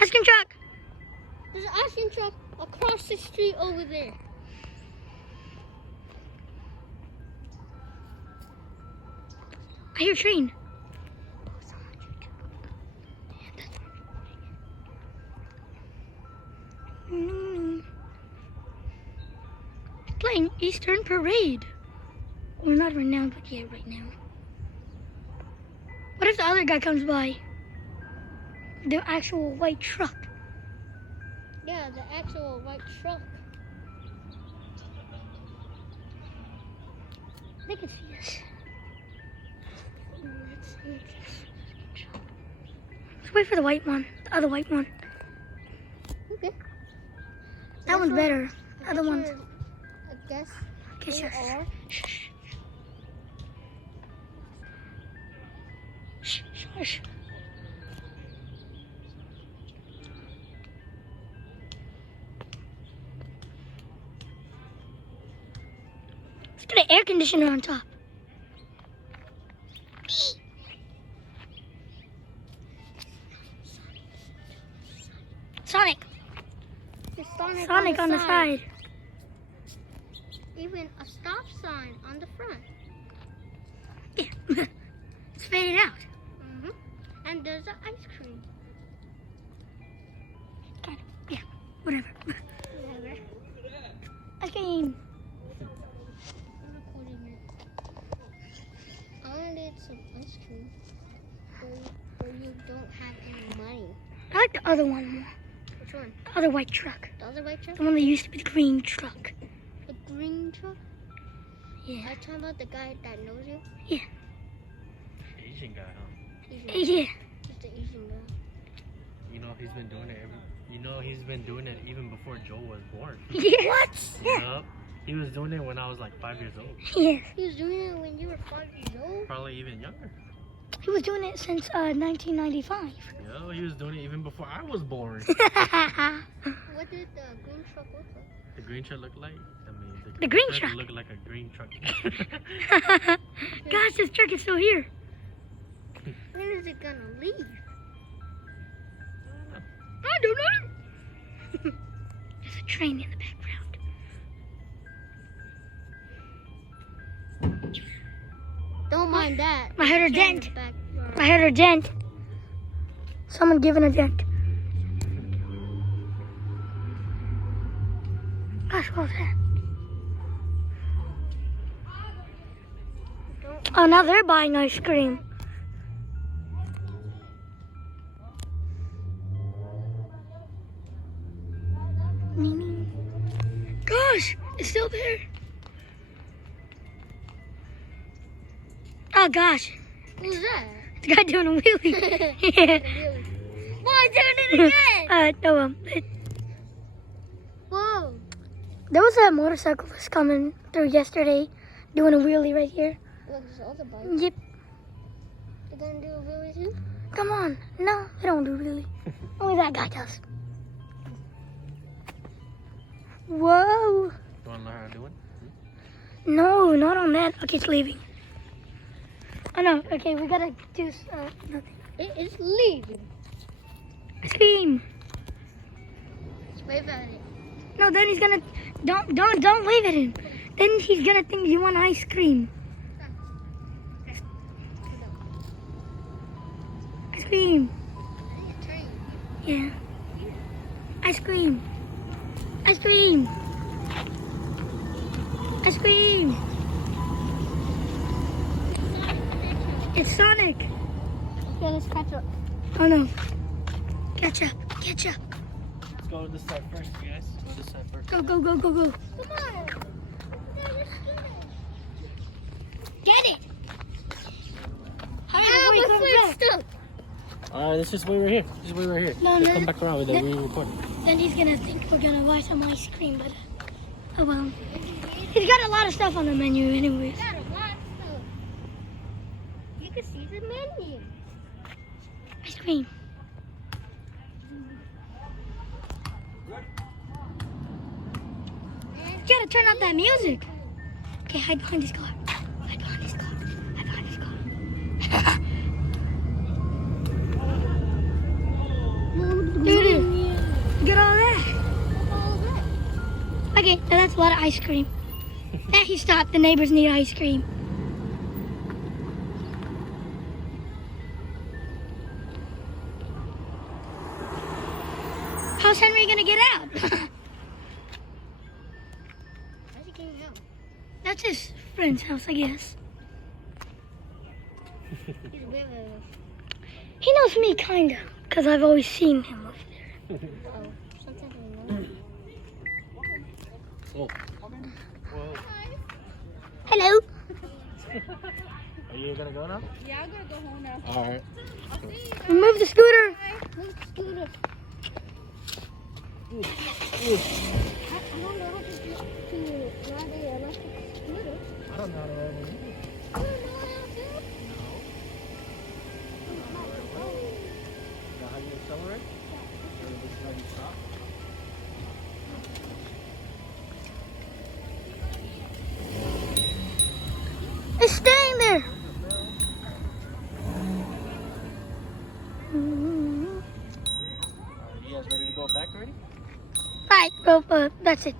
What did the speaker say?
Ice cream truck. There's an ice cream truck across the street over there. I hear a train. Playing Eastern Parade. Well, not right now, but yeah, right now. What if the other guy comes by? The actual white truck. Yeah, the actual white truck. They can see us. Let's see this. Let's wait for the white one. The other white one. Okay. That one's better. The other one's. I guess. Okay, sure. Shh. Shh. Shh. Let's get an air conditioner on top. Sonic. There's Sonic on the side. Even a stop sign on the front. Yeah. It's faded out. And there's an ice cream. Kind of. Yeah. Whatever. Whatever. Ice cream. I'm recording it. I wanted some ice cream. Or you don't have any money. I like the other one more. Which one? The other white truck. The other white truck? The one that used to be the green truck. The green truck? Yeah. Are you talking about the guy that knows you? Yeah. Asian guy, huh? Asian. Yeah. Just the Asian guy. You know he's been doing it he's been doing it even before Joe was born. Yeah. What? Yup. He was doing it when I was like 5 years old. Yes. He was doing it when you were 5 years old? Probably even younger. He was doing it since 1995. Yo, he was doing it even before I was born. What did the green truck look like? The green truck looked like? I mean, The green truck. looked like a green truck. Gosh, this truck is still here. When is it gonna leave? I don't know. There's a train in the background. Don't mind that. I heard a There's train in dent. the background. I heard a dent. Someone giving a dent. Gosh, what was that? Oh, now they're buying ice cream. Gosh, it's still there. Oh gosh, Who's that? the guy doing a wheelie. Yeah. Why doing it again? No, Whoa. there was a motorcyclist coming through yesterday, doing a wheelie right here. Look, there's other bikes. Yep. They're gonna do a wheelie too? Come on. No, they don't do wheelie. Only that guy does. Whoa. You want to learn how to do it? No, not on that. Okay, it's leaving. Oh no. Okay, we gotta do nothing. It is leaving. Ice cream. Wave at it. No, then he's gonna don't wave at him. Then he's gonna think you want ice cream. Ice cream. Yeah. Ice cream. Ice cream. Ice cream. It's Sonic. Yeah, let's catch up. Oh no. Catch up. Catch up. Let's go this side first, you guys. Go this side first. Go, go, go, go, go. Come on. Get it. Hurry Ah, before he my comes foot's back. stuck. Alright, let's just wait right here. Just wait right here. No, Just no. come back around with it. Then- We record. Then he's gonna think we're gonna buy some ice cream, but oh well. He's got a lot of stuff on the menu anyways. Got a lot of stuff. You can see the menu. Ice cream. You gotta turn up that music. Okay, hide behind this car. Hide behind this car. Hide behind this car. There it is. Okay, now that's a lot of ice cream. He stopped. The neighbors need ice cream. How's Henry gonna get out? How's he getting out? That's his friend's house, I guess. He's a bit of a... He knows me, kinda, because I've always seen him over there. Oh, sometimes I know. Oh. Whoa. Hello. Are you gonna go now? Yeah, I'm gonna go home now. All right. I'll see you guys. Remove the scooter. Look, scooter. I don't know how to ride an electric scooter. I don't know how to ride one either. You don't know how to? Know how you accelerate? Or this is how you stop? It's staying there. You guys ready to go back already? Alright, well, that's it.